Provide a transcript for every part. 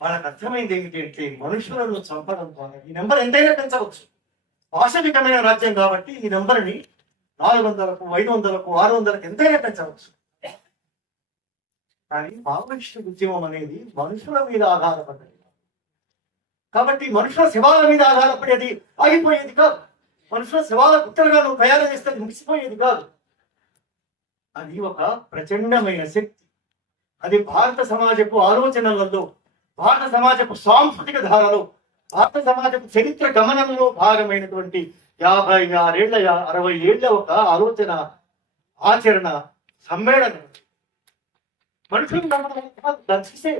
వాళ్ళకి అర్థమైంది ఏమిటంటే మనుషులను చంపడం ద్వారా ఈ నెంబర్ ఎంతైనా పెంచవచ్చు. పాశవికమైన రాజ్యం కాబట్టి ఈ నెంబర్ని 400కు 500కు 600కు ఎంతైనా పెంచవచ్చు. కానీ మావోయిస్టు ఉద్యమం అనేది మనుషుల మీద ఆధారపడ్డది కాబట్టి మనుషుల శవాల మీద ఆధారపడేది ఆగిపోయేది కాదు. మనుషుల శవాల గుట్టలుగా నువ్వు తయారు చేస్తే ముగిసిపోయేది కాదు. అది ఒక ప్రచండమైన శక్తి. అది భారత సమాజపు ఆలోచనలలో, భారత సమాజపు సాంస్కృతిక ధారలో, భారత సమాజపు చరిత్ర గమనంలో భాగమైనటువంటి 56 ఏళ్ల 60 ఏళ్ల ఒక ఆలోచన, ఆచరణ, సమ్మేళనం. మనుషులు దర్శిస్తే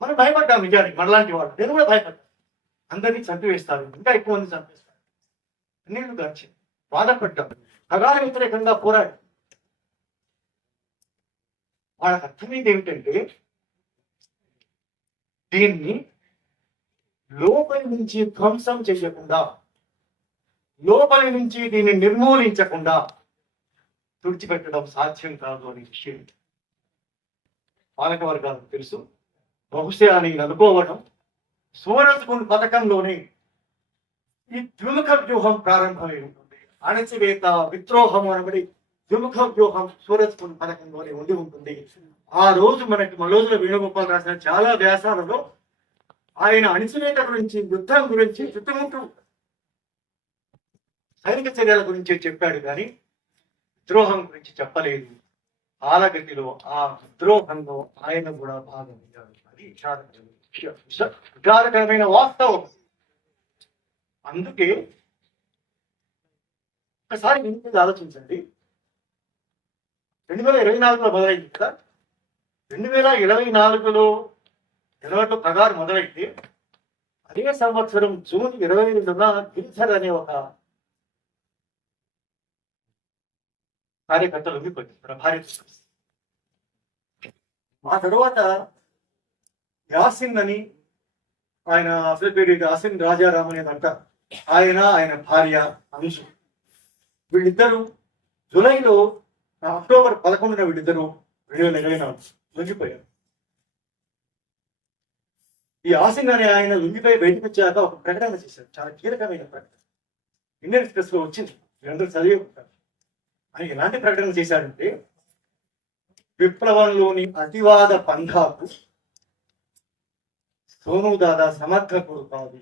మనం భయపడ్డాం. నిజానికి మనలాంటి వాళ్ళు, నేను కూడా భయపడ్డాను. అందరినీ చంపివేస్తారు, ఇంకా ఎక్కువ మంది చంపేస్తారు. నీళ్లు గడిచి బాధపడ్డాం, ఖగాల వ్యతిరేకంగా పోరాడి. వాళ్ళకి అర్థమైంది ఏమిటంటే దీన్ని లోపలి నుంచి ధ్వంసం చేయకుండా, లోపలి నుంచి దీన్ని నిర్మూలించకుండా తుడిచిపెట్టడం సాధ్యం కాదు అనే విషయం పాలక వర్గాలకు తెలుసు. బహుశా అని అనుకోవడం సూరజ్కుండ్ పథకంలోనే ఈ ద్విముఖ వ్యూహం ప్రారంభమై ఉంటుంది. అణచివేత, విద్రోహం అనబడి ద్విముఖ వ్యూహం సూరజ్కుండ్ పథకంలోనే ఉండి ఉంటుంది. ఆ రోజు మనకి మలోజుల వేణుగోపాల్ రాసిన చాలా వ్యాసాలలో ఆయన అణచివేత గురించి, యుద్ధం గురించి, చుట్టుముట్టు సైనిక చర్యల గురించి చెప్పాడు, కానీ విద్రోహం గురించి చెప్పలేదు. కాలగతిలో ఆ విద్రోహంలో ఆయన కూడా భాగమయ్యాడు. అది విచారకరమైన వాస్తవం. అందుకే ఒకసారి ఇంటికి ఆలోచించండి. 2024లో మొదలైంది కదా, 2024లో జనవరిలో ప్రగారు మొదలైతే అదే సంవత్సరం జూన్ 22న గిరిధర్ అనే ఒక కార్యకర్తలు ఉండిపోయింది భార్య. ఆ తర్వాత యాసిన్ అని, ఆయన అసలు పేరు యాసిన్ రాజారాం అనేది అంటారు. ఆయన భార్య అంశు, వీళ్ళిద్దరూ జూలైలో, అక్టోబర్ 11న వీళ్ళిద్దరూ 2024 లొంగిపోయారు. ఈ యాసిన్ అనే ఆయన లొంగిపోయి బయటకు వచ్చాక ఒక ప్రకటన చేశారు, చాలా కీలకమైన ప్రకటన. ఇండియన్ ఎక్స్ప్రెస్ లో వచ్చింది, వీళ్ళందరూ చదివే ఉంటారు. ఆయన ఎలాంటి ప్రకటన చేశాడంటే, విప్లవంలోని అతివాద పంథాకు సోను దాదా సమర్థకుడు కాదు,